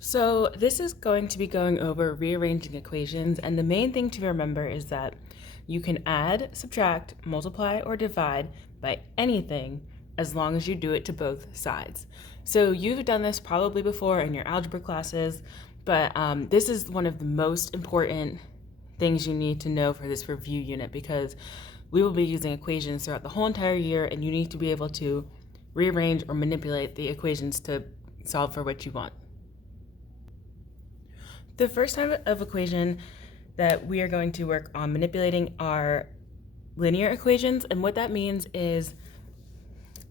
So this is going to be going over rearranging equations, and the main thing to remember is that you can add, subtract, multiply, or divide by anything as long as you do it to both sides. So you've done this probably before in your algebra classes, but this is one of the most important things you need to know for this review unit because we will be using equations throughout the whole entire year, and you need to be able to rearrange or manipulate the equations to solve for what you want. The first type of equation that we are going to work on manipulating are linear equations, and what that means is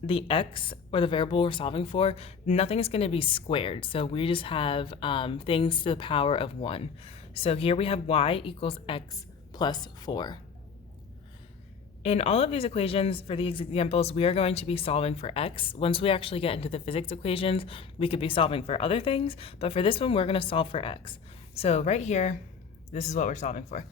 the x, or the variable we're solving for, nothing is going to be squared, so we just have things to the power of 1. So here we have y equals x plus 4. In all of these equations, for these examples, we are going to be solving for x. Once we actually get into the physics equations, we could be solving for other things, but for this one, we're going to solve for x. So right here, this is what we're solving for.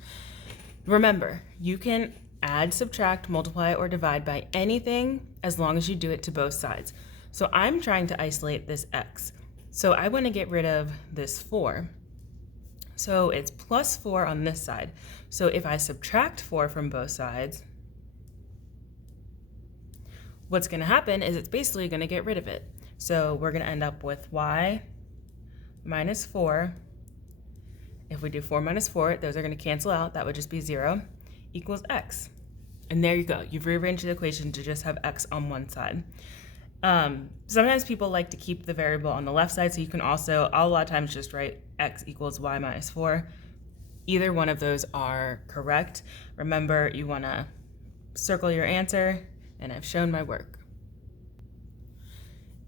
Remember, you can add, subtract, multiply, or divide by anything as long as you do it to both sides. So I'm trying to isolate this x. So I want to get rid of this 4. So it's plus 4 on this side. So if I subtract 4 from both sides, what's going to happen is it's basically going to get rid of it. So we're going to end up with y minus 4. If we do 4 minus 4, those are going to cancel out. That would just be 0 equals x. And there you go. You've rearranged the equation to just have x on one side. Sometimes people like to keep the variable on the left side, so you can also, a lot of times, just write x equals y minus 4. Either one of those are correct. Remember, you want to circle your answer, and I've shown my work.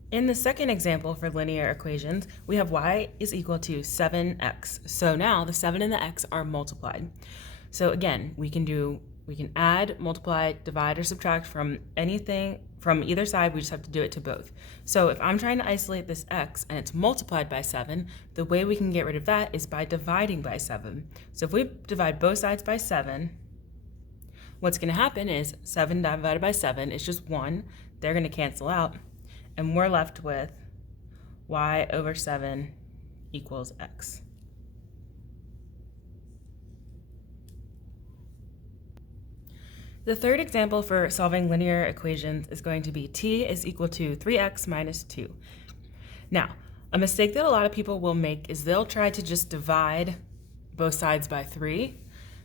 In the second example for linear equations, we have y is equal to 7x. So now the 7 and the x are multiplied. So again, we can add, multiply, divide, or subtract from anything from either side. We just have to do it to both. So if I'm trying to isolate this x and it's multiplied by 7, the way we can get rid of that is by dividing by 7. So if we divide both sides by 7, what's going to happen is 7 divided by 7 is just 1. They're going to cancel out. And we're left with y over 7 equals x. The third example for solving linear equations is going to be t is equal to 3x minus 2. Now, a mistake that a lot of people will make is they'll try to just divide both sides by 3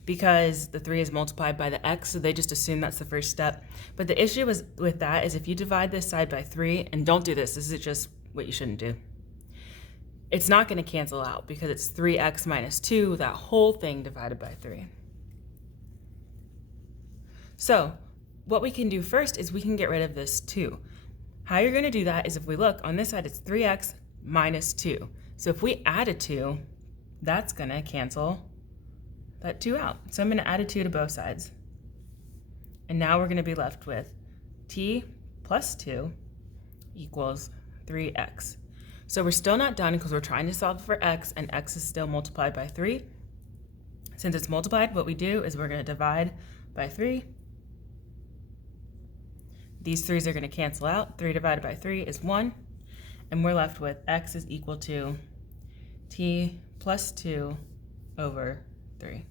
because the 3 is multiplied by the x, so they just assume that's the first step. But the issue with that is if you divide this side by 3, and don't do this is just what you shouldn't do, it's not going to cancel out because it's 3x minus 2, that whole thing divided by 3. So what we can do first is we can get rid of this 2. How you're going to do that is if we look, on this side it's 3x minus 2. So if we add a 2, that's going to cancel that 2 out. So I'm going to add a 2 to both sides. And now we're going to be left with t plus 2 equals 3x. So we're still not done because we're trying to solve for x, and x is still multiplied by 3. Since it's multiplied, what we do is we're going to divide by 3. These 3's are going to cancel out. 3 divided by 3 is 1. And we're left with x is equal to t plus 2 over 3.